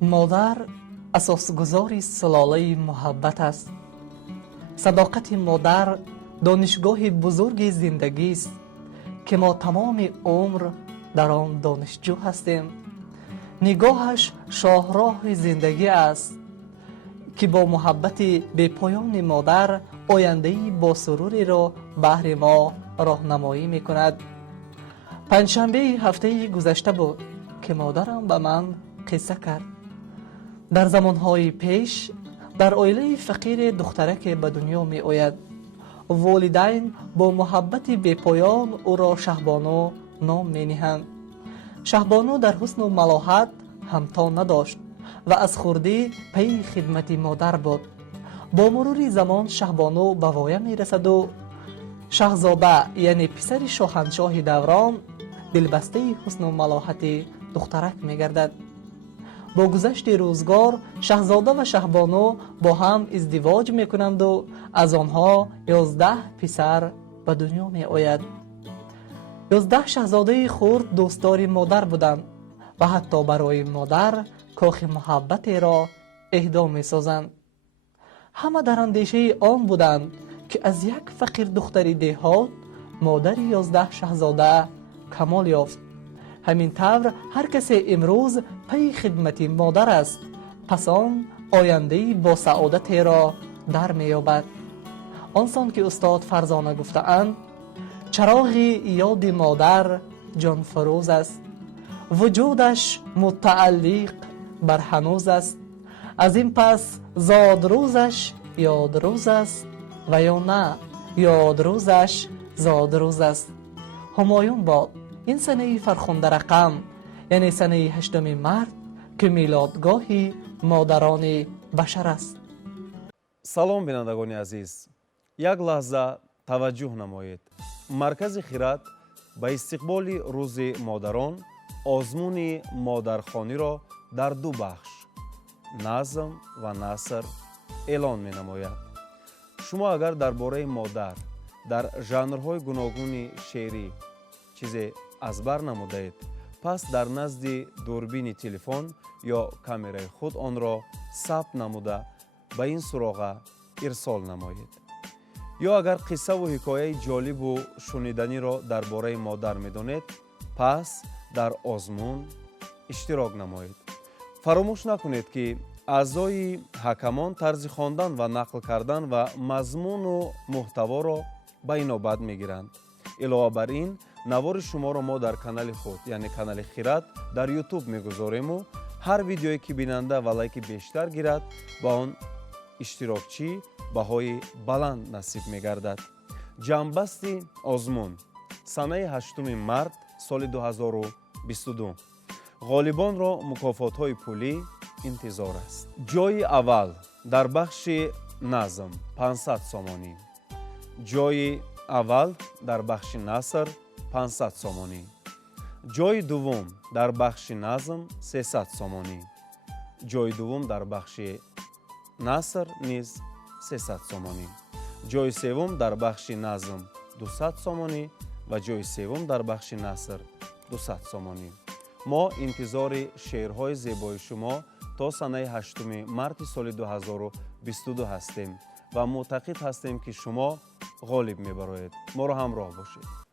مادر اساسگذار سلاله محبت است. صداقت مادر دانشگاه بزرگ زندگی است که ما تمام عمر در آن دانشجو هستیم. نگاهش شاهراه زندگی است که با محبت بی‌پایان مادر آینده‌ای با سروری را بهر ما راهنمایی می‌کند. پنجشنبه هفته گذشته بود که مادرم به من قصه کرد. در زمانهای پیش در عائله فقیر دخترک به دنیا می آید. والدین با محبت بی‌پایان او را شهبانو نام می نهند. شهبانو در حسن و ملاحت همتا نداشت و از خردی پی خدمت مادر بود. با مرور زمان شهبانو به وایه می رسد و شهزاده یعنی پسر شاهنشاه دوران دلبسته حسن و ملاحت دخترک می گردد. با گذشت روزگار شهزاده و شهبانو با هم ازدواج می کنند و از آنها 11 پسر به دنیا می آید. 11 شهزاده خرد دوستدار مادر بودند و حتی برای مادر کاخ محبت را اهدا می سازند. همه در اندیشه آن بودند که از یک فقیر دختری دهات مادر 11 شهزاده کمال یافت. همین طور هر کسی امروز پی خدمت مادر است، پس آن آینده‌ای با سعادت را در می‌یابد. آنسان که استاد فرزانه گفته‌اند چراغ یاد مادر جان فروز است، وجودش متعلق بر هنوز است. از این پس زاد روزش یاد روز است و یا نه یاد روزش زاد روز است. همایون باد. این سنه فرخنده رقم یعنی سنه 8 مرد که میلادگاه مادران بشر است. салом бинандагони азиз, як лаҳза таваҷҷӯҳ намоед. маркази хират ба истиқболи рӯзи модарон озмуни модархониро дар ду бахш назм ва наср эълон менамояд. шумо агар дар бораи модар дар жанрҳои гуногуни шеърӣ чизе аз бар намудаед, пас дар назди дурбини телефон ё камераи худ онро сабт намуда ба ин суроға ирсол намоед. ё агар қиссаву ҳикояи ҷолибу шуниданиро дар бораи модар медонед, пас дар озмун иштирок намоед. фаромӯш накунед ки аъзои ҳакамон тарзи хондан ва нақл кардан ва мазмуну муҳтаворо ба инобат мегиранд. илова бар ин, навори шуморо мо дар канали худ яъне канали хират дар ютуб мегузорему ҳар видеое ки бинанда ва лайки бештар гирад ба он иштирокчӣ баҳои баланд насиб мегардад. ҷамъбасти озмун санаи 8 март соли 2022. ғолибонро мукофотҳои пулӣ интизор аст. ҷойи аввал дар бахши назм 500 сомонӣ. ҷойи аввал дар бахши наср 500 сомонӣ. ҷойи дуввум дар бахши назм 300 сомонӣ. ҷойи дуввум дар бахши наср низ 300 сомонӣ. ҷойи севум дар бахши назм 200 сомонӣ ва ҷойи севум дар бахши наср 200 сомонӣ. мо интизори шеърҳои зебои шумо то санаи 8 марти соли 2022 ҳастем ва мӯътақид ҳастем ки шумо ғолиб мебароед. моро ҳамроҳ бошед.